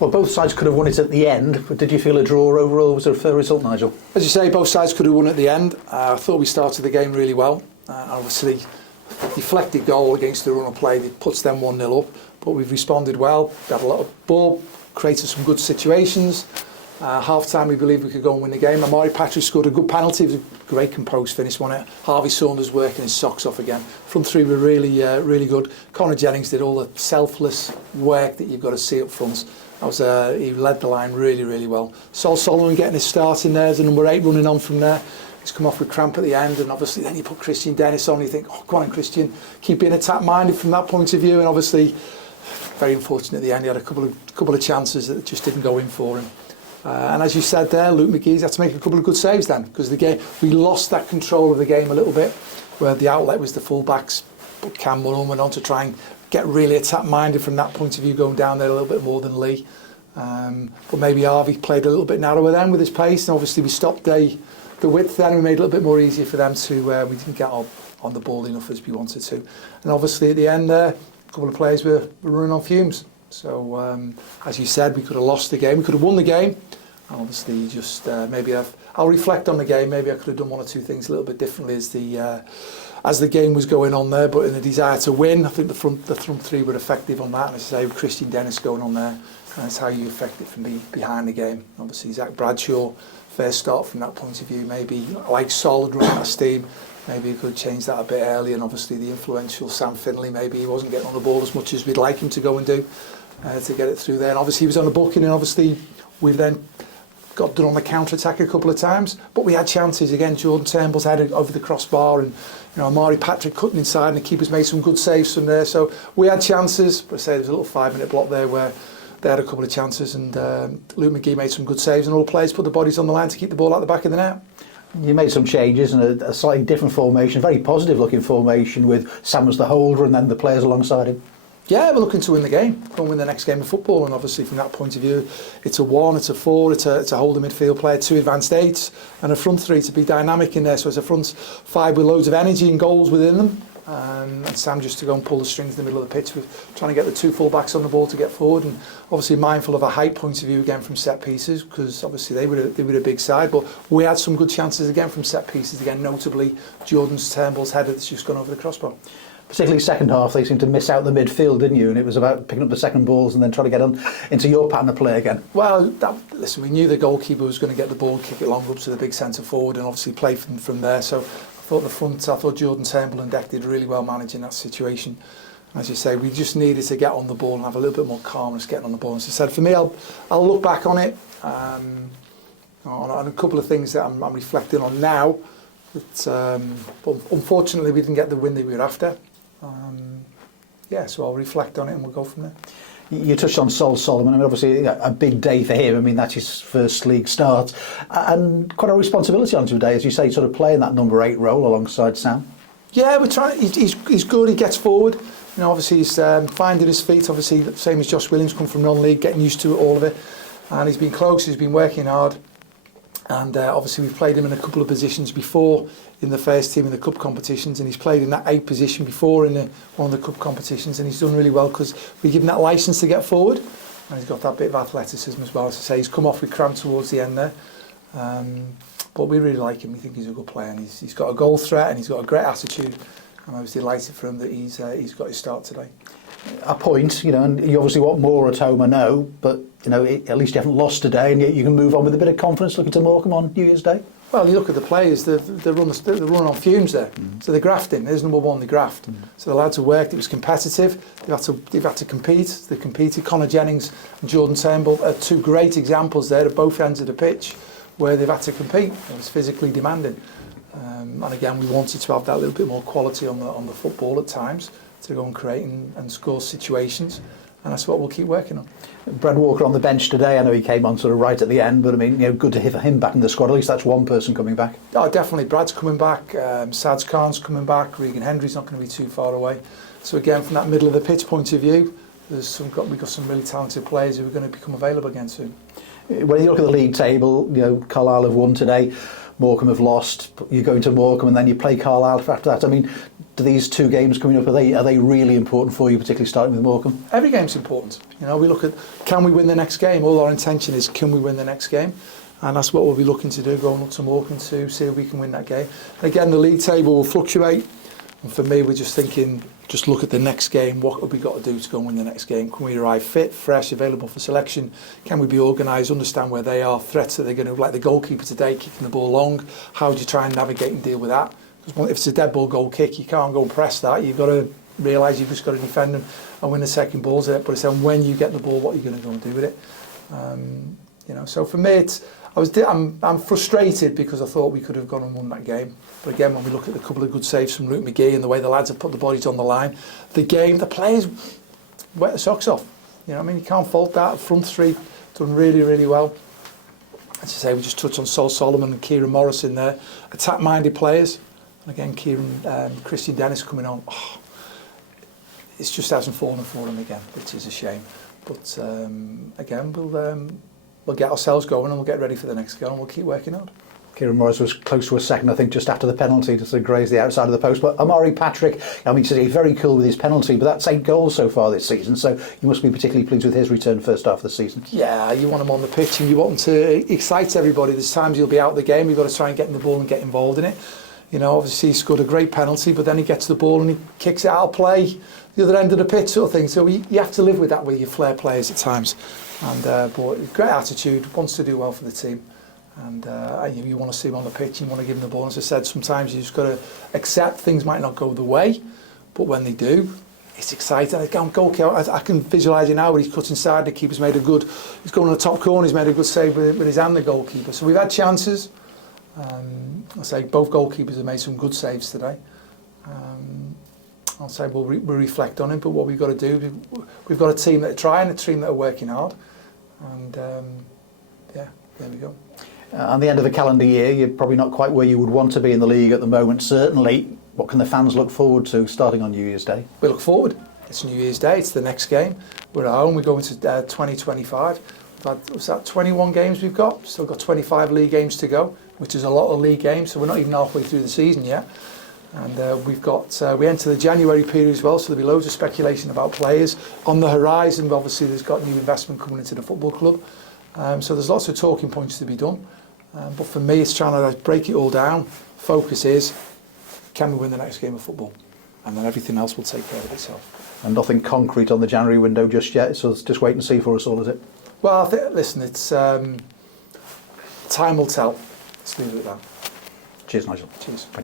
Well, both sides could have won it at the end, but did you feel a draw overall was a fair result, Nigel? As you say, both sides could have won at the end. I thought we started the game really well. Obviously, deflected goal against the run of play that puts them 1-0 up, but we've responded well. We had a lot of ball, created some good situations. Half-time, we believed we could go and win the game. 𝗦𝗧𝗧𝗧𝗏 scored a good penalty. It was a great composed finish, wasn't it? Harvey Saunders working his socks off again. Front three were really good. Conor Jennings did all the selfless work that you've got to see up front. He led the line really well. 𝗬𝗪𝗡𝗏 getting his start in there as the number 8 running on from there. He's come off with cramp at the end, and obviously then you put Christian Dennis on. You think, oh, come on, Christian, keep being attack-minded from that point of view. And obviously, very unfortunate at the end. He had a couple of chances that just didn't go in for him. And as you said there, 𝗬𝗢𝗨𝗥 had to make a couple of good saves then, because the game, we lost that control of the game a little bit, where the outlet was the full-backs, but Cam Mullen went on to try and get really attack-minded from that point of view, going down there a little bit more than Lee. But maybe Harvey played a little bit narrower then with his pace, and obviously we stopped the width then, and we made it a little bit more easier for them to, we didn't get on the ball enough as we wanted to. And obviously at the end there, a couple of players were running on fumes. So as you said, we could have lost the game, we could have won the game. And obviously just maybe I'll reflect on the game, maybe I could have done one or two things a little bit differently as the game was going on there, but in the desire to win, I think the front three were effective on that. And as I say, with Christian Dennis going on there, and that's how you affect it from behind the game. Obviously Zach Bradshaw, fair start from that point of view, maybe like solid run out of steam, maybe he could change that a bit early. And obviously the influential Sam Finley, maybe he wasn't getting on the ball as much as we'd like him to go and do to get it through there. And obviously he was on the booking, and obviously we've then got done on the counter-attack a couple of times, but we had chances. Again, Jordan Turnbull's headed over the crossbar, and 𝗦𝗧𝗧𝗏𝗏 cutting inside, and the keeper's made some good saves from there. So we had chances, but I say there's a little 5-minute block there where they had a couple of chances, and 𝗬𝗢𝗨𝗥 made some good saves, and all players put the bodies on the line to keep the ball out the back of the net. You made some changes and a slightly different formation, very positive looking formation with Sam as the holder and then the players alongside him. Yeah, we're looking to win the game, go and win the next game of football, and obviously from that point of view, it's a 1, it's a 4, it's a holder midfield player, 2 advanced 8s, and a front 3 to be dynamic in there. So it's a front 5 with loads of energy and goals within them, and Sam just to go and pull the strings in the middle of the pitch, with trying to get the 2 full-backs on the ball to get forward, and obviously mindful of a height point of view again from set pieces, because obviously they were a big side, but we had some good chances again from set pieces, again notably Jordan Turnbull's header that's just gone over the crossbar. Particularly second half, they seemed to miss out the midfield, didn't you? And it was about picking up the second balls and then trying to get on into your pattern of play again. Well, listen, we knew the goalkeeper was going to get the ball, kick it long up to the big centre forward, and obviously play from there. So I thought Jordan Turnbull and Deck did really well managing that situation. As you say, we just needed to get on the ball and have a little bit more calmness getting on the ball. As I said, for me, I'll look back on it, on a couple of things that I'm reflecting on now. But unfortunately, we didn't get the win that we were after. So I'll reflect on it and we'll go from there. You touched on 𝗬𝗪𝗡𝗏. I mean, obviously a big day for him. I mean, that's his first league start, and quite a responsibility on today, as you say, sort of playing that number 8 role alongside Sam. Yeah, we're trying. He's good. He gets forward. Obviously he's finding his feet. Obviously, same as Josh Williams, come from non-league, getting used to all of it, and he's been close. He's been working hard. And obviously we've played him in a couple of positions before in the first team in the cup competitions, and he's played in that 8 position before in one of the cup competitions, and he's done really well because we give him that licence to get forward, and he's got that bit of athleticism as well. As I say, he's come off with cramp towards the end there, but we really like him. We think he's a good player, and he's got a goal threat, and he's got a great attitude, and I was delighted for him that he's got his start today. A point, and you obviously want more at home, I know, but at least you haven't lost today, and yet you can move on with a bit of confidence looking to Morecambe on New Year's Day. Well, you look at the players; they're running on fumes there. So they're grafting. There's number 1, they graft. So the lads have worked. It was competitive. They've had to compete. They competed. Conor Jennings and Jordan Turnbull are 2 great examples there at both ends of the pitch where they've had to compete. It was physically demanding, and again, we wanted to have that little bit more quality on the football at times to go and create and score situations. And that's what we'll keep working on. Brad Walker on the bench today. I know he came on sort of right at the end, but I mean, good to hear him back in the squad. At least that's one person coming back. Oh, definitely. Brad's coming back. Sads Khan's coming back. Regan Hendry's not going to be too far away. So again, from that middle of the pitch point of view, we've got some really talented players who are going to become available again soon. When you look at the league table, Carlisle have won today. Morecambe have lost. You go into Morecambe and then you play Carlisle after that. I mean, Do these two games coming up, are they really important for you, particularly starting with Morecambe? Every game's important. You know, we look at, can we win the next game? All our intention is, can we win the next game? And that's what we'll be looking to do, going up to Morecambe to see if we can win that game. And again, the league table will fluctuate. And for me, we're just thinking, just look at the next game. What have we got to do to go and win the next game? Can we arrive fit, fresh, available for selection? Can we be organised, understand where they are, threats that they're going to, like the goalkeeper today, kicking the ball long? How do you try and navigate and deal with that? Because if it's a dead ball goal kick, you can't go and press that. You've got to realise you've just got to defend them and win the second balls. But it's then when you get the ball, what are you going to go and do with it? You know, so for me, I'm frustrated because I thought we could have gone and won that game. But again, when we look at the couple of good saves from 𝗬𝗢𝗨𝗥𝗧 and the way the lads have put the bodies on the line, the players wet the socks off. You know what I mean? You can't fault that. Front three done really, really well. As I say, we just touched on Sol Solomon and Kieran Morris in there. Attack-minded players. And again, Christian Dennis coming on. Oh, it just hasn't fallen for them again, which is a shame. But again, we'll get ourselves going and we'll get ready for the next goal and we'll keep working hard. Kieran Morris was close to a second, I think, just after the penalty to sort of graze the outside of the post. But 𝗦𝗧𝗔𝗬𝗢𝗥, I mean, he's very cool with his penalty, but that's 8 goals so far this season, so you must be particularly pleased with his return first half of the season. Yeah, you want him on the pitch and you want him to excite everybody. There's times he'll be out of the game, you've got to try and get in the ball and get involved in it. You know, obviously he scored a great penalty, but then he gets the ball and he kicks it out of play, the other end of the pitch sort of thing. So you have to live with that with your flair players at times. And but great attitude, wants to do well for the team. And you want to see him on the pitch, you want to give him the ball. As I said, sometimes you just got to accept things might not go the way, but when they do, it's exciting. I can visualise it now where he's cut inside, the keeper's made a good, he's gone on the top corner, he's made a good save with his hand, the goalkeeper. So we've had chances. I say both goalkeepers have made some good saves today. I'll say we'll reflect on it, but what we've got to do, we've got a team that are trying, a team that are working hard, and yeah, there we go. On the end of the calendar year, you're probably not quite where you would want to be in the league at the moment, certainly. What can the fans look forward to starting on New Year's Day? We look forward. It's New Year's Day, it's the next game. We're at home, we go into 2025. We've had, what's that, 21 games we've got? Still got 25 league games to go, which is a lot of league games, so we're not even halfway through the season yet. And we enter the January period as well, so there'll be loads of speculation about players on the horizon. Obviously, there's got new investment coming into the football club, so there's lots of talking points to be done. But for me, it's trying to break it all down. Focus is, can we win the next game of football? And then everything else will take care of itself. And nothing concrete on the January window just yet, so it's just wait and see for us all, is it? Well, listen, it's time will tell. Let's leave it at that. Cheers, Nigel. Cheers.